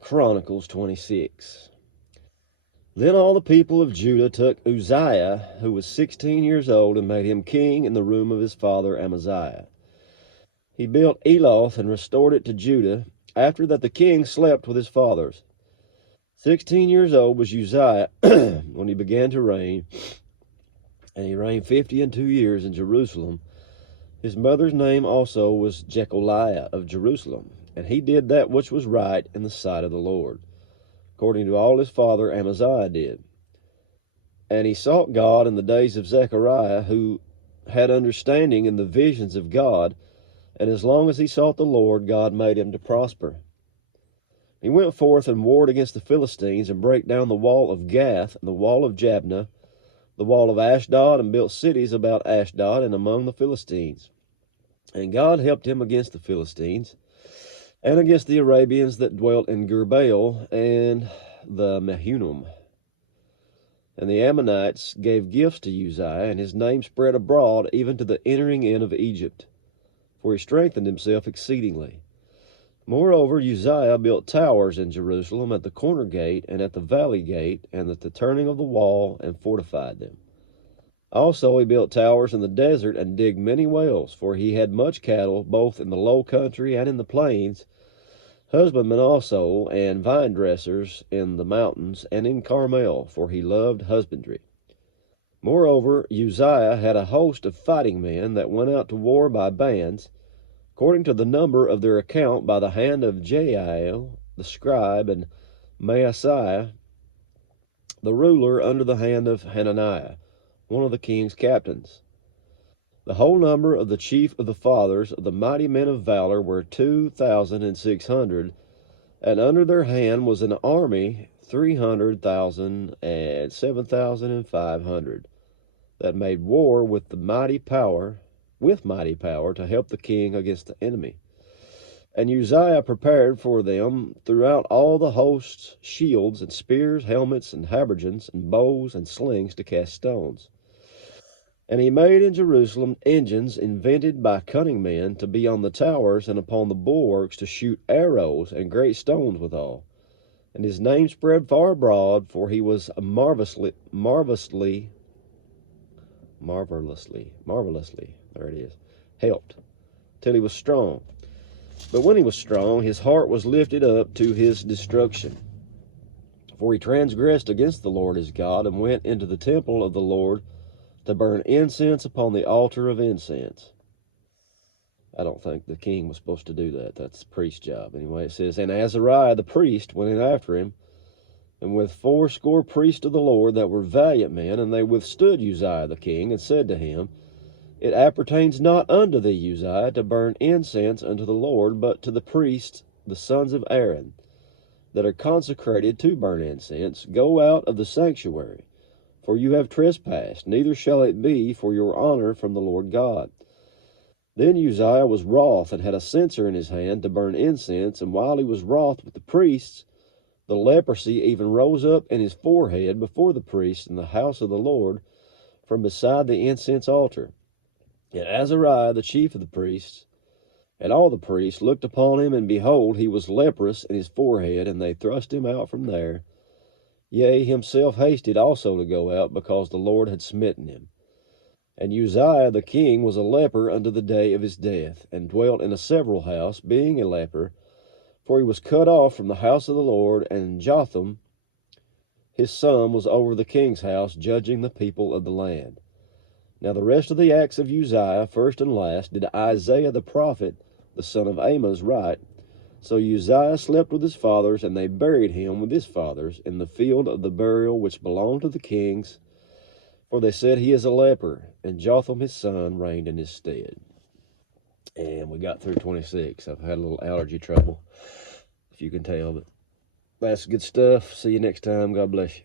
Chronicles 26. Then all the people of Judah took Uzziah, who was 16 years old, and made him king in the room of his father Amaziah. He built Eloth and restored it to Judah, after that the king slept with his fathers. 16 years old was Uzziah when he began to reign, and he reigned 52 years in Jerusalem. His mother's name also was Jecholiah of Jerusalem, and he did that which was right in the sight of the Lord, according to all his father Amaziah did. And he sought God in the days of Zechariah, who had understanding in the visions of God, and as long as he sought the Lord, God made him to prosper. He went forth and warred against the Philistines, and brake down the wall of Gath, and the wall of Jabneh, the wall of Ashdod, and built cities about Ashdod and among the Philistines. And God helped him against the Philistines, and against the Arabians that dwelt in Gurbaal and the Mehunim. And the Ammonites gave gifts to Uzziah, and his name spread abroad even to the entering in of Egypt, for he strengthened himself exceedingly. Moreover, Uzziah built towers in Jerusalem at the corner gate and at the valley gate and at the turning of the wall, and fortified them. Also he built towers in the desert and digged many wells, for he had much cattle, both in the low country and in the plains, husbandmen also, and vine dressers in the mountains and in Carmel, for he loved husbandry. Moreover, Uzziah had a host of fighting men that went out to war by bands, according to the number of their account, by the hand of Jael the scribe, and Maaseiah the ruler, under the hand of Hananiah, one of the king's captains. The whole number of the chief of the fathers of the mighty men of valor were 2,600, and under their hand was an army 300,000 and 7,500, that made war with mighty power to help the king against the enemy. And Uzziah prepared for them throughout all the hosts shields and spears, helmets and habergeons, and bows and slings to cast stones. And he made in Jerusalem engines invented by cunning men to be on the towers and upon the bulwarks, to shoot arrows and great stones withal. And his name spread far abroad, for he was marvelously, there it is, helped, till he was strong. But when he was strong, his heart was lifted up to his destruction. For he transgressed against the Lord his God, and went into the temple of the Lord to burn incense upon the altar of incense. I don't think the king was supposed to do that. That's the priest's job. Anyway, it says, and Azariah the priest went in after him, and with 80 priests of the Lord that were valiant men, and they withstood Uzziah the king, and said to him, it appertains not unto thee, Uzziah, to burn incense unto the Lord, but to the priests, the sons of Aaron, that are consecrated to burn incense. Go out of the sanctuary, for you have trespassed, neither shall it be for your honor from the Lord God. Then Uzziah was wroth, and had a censer in his hand to burn incense, and while he was wroth with the priests, the leprosy even rose up in his forehead before the priests in the house of the Lord, from beside the incense altar. And Azariah, the chief of the priests, and all the priests looked upon him, and behold, he was leprous in his forehead, and they thrust him out from there. Yea, himself hasted also to go out, because the Lord had smitten him. And Uzziah the king was a leper unto the day of his death, and dwelt in a several house, being a leper, for he was cut off from the house of the Lord. And Jotham his son was over the king's house, judging the people of the land. Now the rest of the acts of Uzziah, first and last, did Isaiah the prophet, the son of Amoz, write. So Uzziah slept with his fathers, and they buried him with his fathers in the field of the burial which belonged to the kings, for they said, he is a leper. And Jotham his son reigned in his stead. And we got through 26. I've had a little allergy trouble, if you can tell, but that's good stuff. See you next time. God bless you.